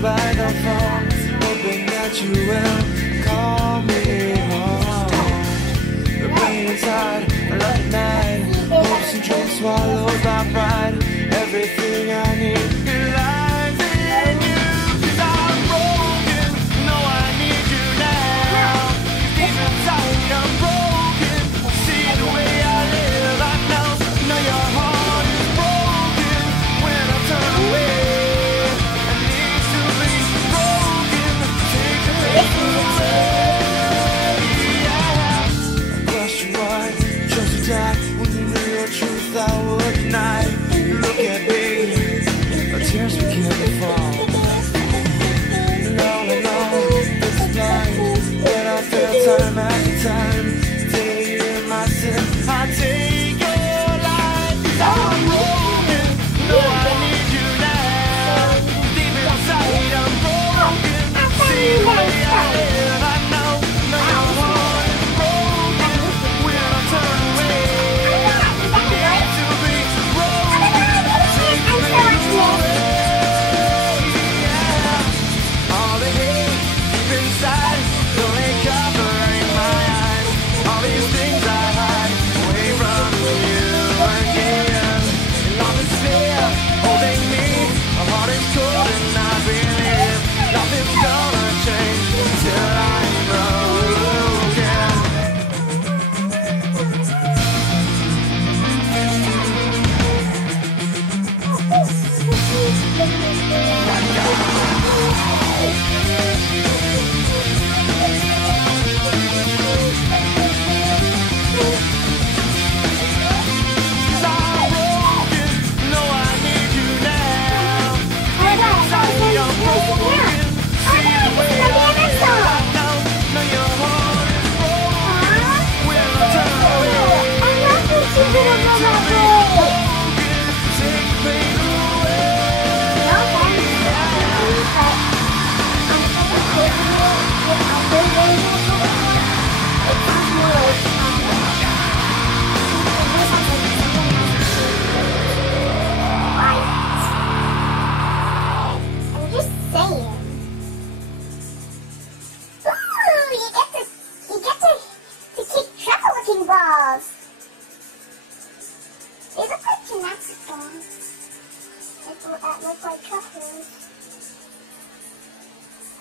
By the phone, hoping that you will call me home. The pain inside, a late night, hopes and dreams swallowed by pride. Everything I need lies in you. 'Cause I'm broken, no I need you now. 'Cause deep inside I'm broken, see the way I live, I know your heart is broken when I turn away. When you knew your truth, I would deny. Look at me, our tears begin to fall. No, it's blind, but I fail time after time. Till you in my sin, I take your life. 'Cause I'm broken, no I need you now. Deep inside I'm broken, see the way I live, I know your heart is broken when I turn away.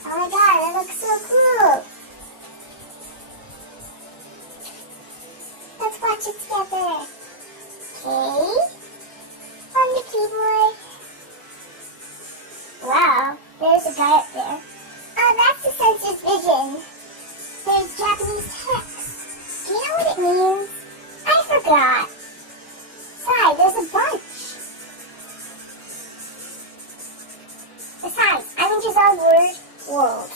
Oh my god, that looks so cool! Let's watch it together. Okay. On the keyboard. Wow, there's a guy up there. Oh, that's the sensor's vision. There's Japanese text. Do you know what it means? I forgot. Sorry, there's a bunch. Besides, I'm in Giselle's world.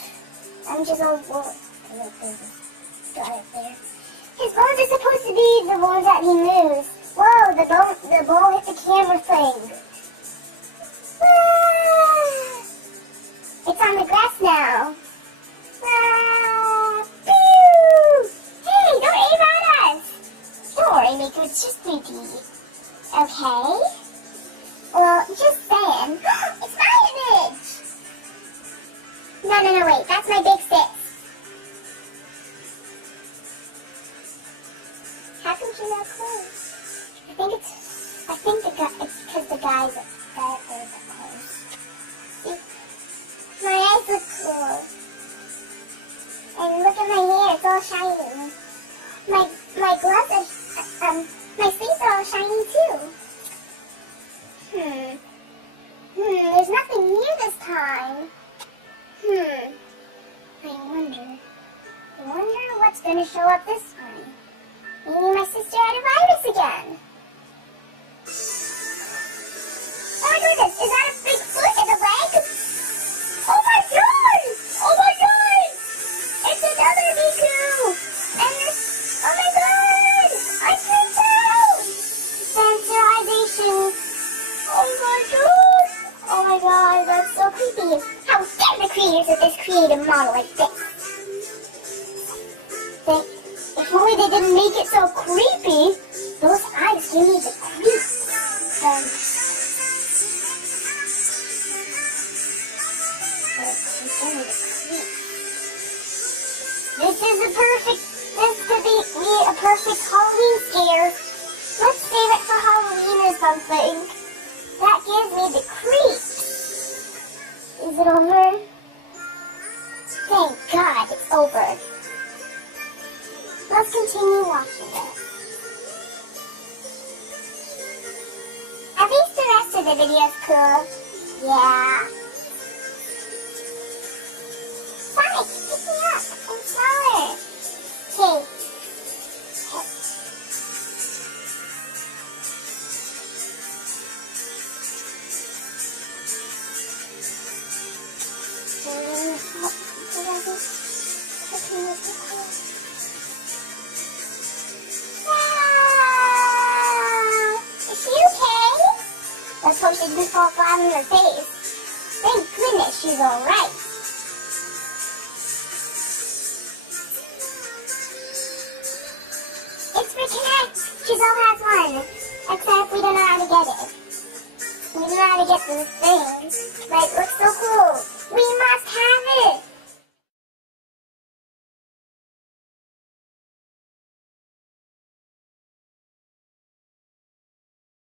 I'm in Giselle's world. Look, there's a guy up there. His bones are supposed to be the bones that he moves. Whoa, the ball hit the camera thing. Ah, it's on the grass now. Ah, pew! Hey, don't aim at us! Don't worry, Miko, it's just 3D. Okay. Well, just saying. It's my image! No, wait, that's my big sis. How come she's not close? I think it's because the guys up there are close. See? My eyes look cool. And look at my hair, it's all shiny. My gloves are, my sleeves are all shiny too. There's nothing here this time. I wonder what's gonna show up this time. Maybe my sister had a virus again. Oh my goodness, is that a big foot in the leg? Oh my god! Oh my god! It's another Miku! And this, oh my god! model like this. If only they didn't make it so creepy. Those eyes give me the creeps. This could be a perfect Halloween scare. Let's save it for Halloween or something. That gives me the creeps. Is it over? Thank God it's over. Let's continue watching this. At least the rest of the video is cool. Yeah. Sonic, pick me up. I'm smaller. Hey. Let's hope she didn't fall flat on her face. Thank goodness she's alright. It's for Connect. She all has one. Except we don't know how to get it. We don't know how to get this thing. But it looks so cool. We must have it.